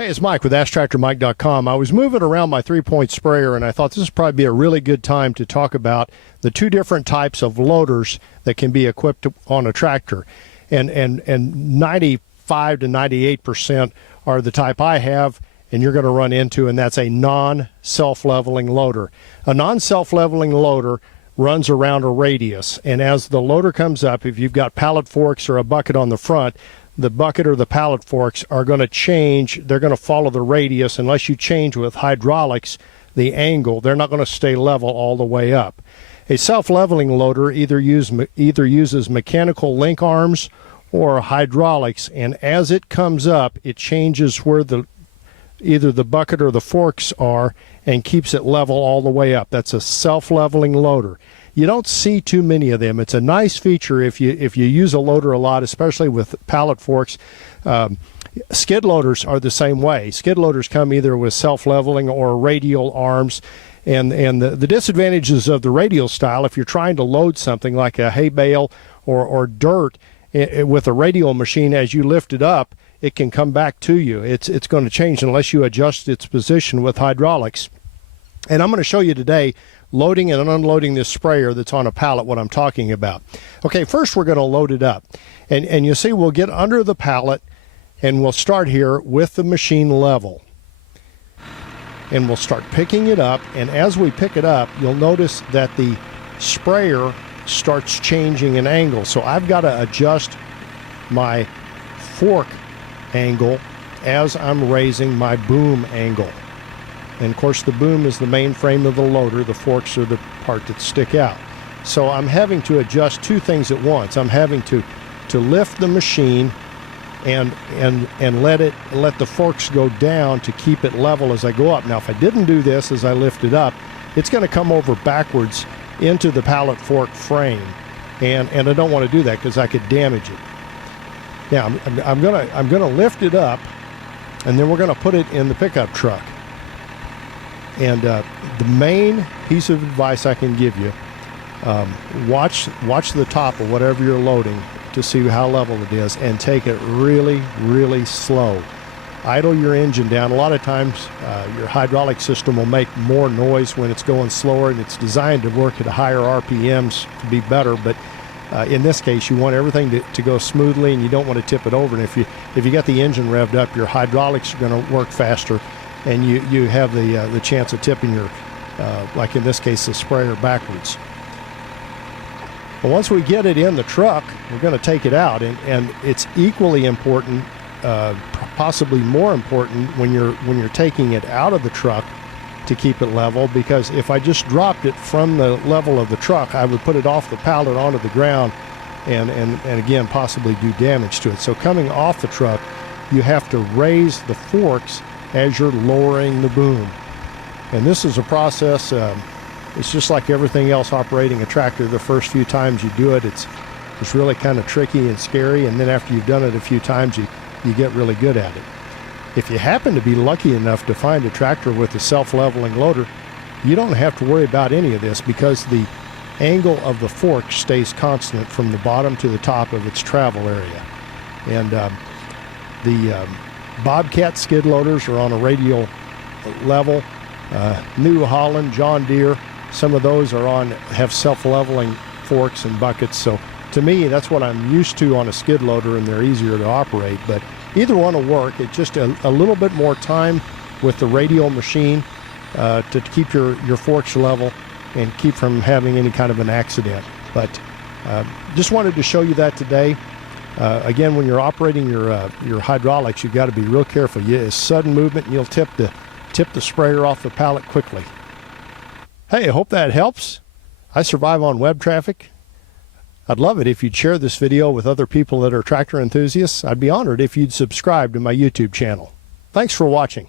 Hey, it's Mike with AskTractorMike.com. I was moving around my three-point sprayer, and I thought this would probably be a really good time to talk about the two different types of loaders that can be equipped on a tractor. And 95 to 98% are the type I have, and you're going to run into, and that's a non-self-leveling loader. A non-self-leveling loader runs around a radius, and as the loader comes up, if you've got pallet forks or a bucket on the front, the bucket or the pallet forks are going to change. They're going to follow the radius. Unless you change with hydraulics the angle, they're not going to stay level all the way up. A self-leveling loader either uses mechanical link arms or hydraulics, and as it comes up, it changes where either the bucket or the forks are and keeps it level all the way up. That's a self-leveling loader. You don't see too many of them. It's a nice feature if you use a loader a lot, especially with pallet forks. Skid loaders are the same way. Skid loaders come either with self-leveling or radial arms. And the disadvantages of the radial style, if you're trying to load something like a hay bale or dirt with a radial machine, as you lift it up, it can come back to you. It's going to change unless you adjust its position with hydraulics. And I'm going to show you today, loading and unloading this sprayer that's on a pallet, what I'm talking about. Okay, first we're going to load it up. And you'll see we'll get under the pallet, and we'll start here with the machine level. And we'll start picking it up, and as we pick it up, you'll notice that the sprayer starts changing an angle. So I've got to adjust my fork angle as I'm raising my boom angle. And of course the boom is the main frame of the loader. The forks are the part that stick out. So I'm having to adjust two things at once. I'm having to lift the machine and let the forks go down to keep it level as I go up. Now if I didn't do this as I lift it up, it's going to come over backwards into the pallet fork frame. And I don't want to do that because I could damage it. Now I'm gonna lift it up, and then we're going to put it in the pickup truck. And the main piece of advice I can give you, watch the top of whatever you're loading to see how level it is, and take it really, really slow. Idle your engine down. A lot of times your hydraulic system will make more noise when it's going slower, and it's designed to work at higher RPMs to be better, but in this case you want everything to go smoothly, and you don't want to tip it over. And if you got the engine revved up, your hydraulics are going to work faster, and you have the chance of tipping your, like in this case, the sprayer backwards. But once we get it in the truck, we're going to take it out, and it's equally important, possibly more important, when you're taking it out of the truck to keep it level, because if I just dropped it from the level of the truck, I would put it off the pallet onto the ground and again possibly do damage to it. So coming off the truck, you have to raise the forks as you're lowering the boom. And this is a process, it's just like everything else operating a tractor. The first few times you do it, it's really kind of tricky and scary, and then after you've done it a few times, you get really good at it. If you happen to be lucky enough to find a tractor with a self-leveling loader, you don't have to worry about any of this, because the angle of the fork stays constant from the bottom to the top of its travel area. And the Bobcat skid loaders are on a radial level. New Holland, John Deere, some of those have self-leveling forks and buckets. So to me, that's what I'm used to on a skid loader, and they're easier to operate. But either one will work. It's just a little bit more time with the radial machine to keep your forks level and keep from having any kind of an accident. But just wanted to show you that today. Again, when you're operating your hydraulics, you've got to be real careful. A sudden movement, and you'll tip the sprayer off the pallet quickly. Hey, I hope that helps. I survive on web traffic. I'd love it if you'd share this video with other people that are tractor enthusiasts. I'd be honored if you'd subscribe to my YouTube channel. Thanks for watching.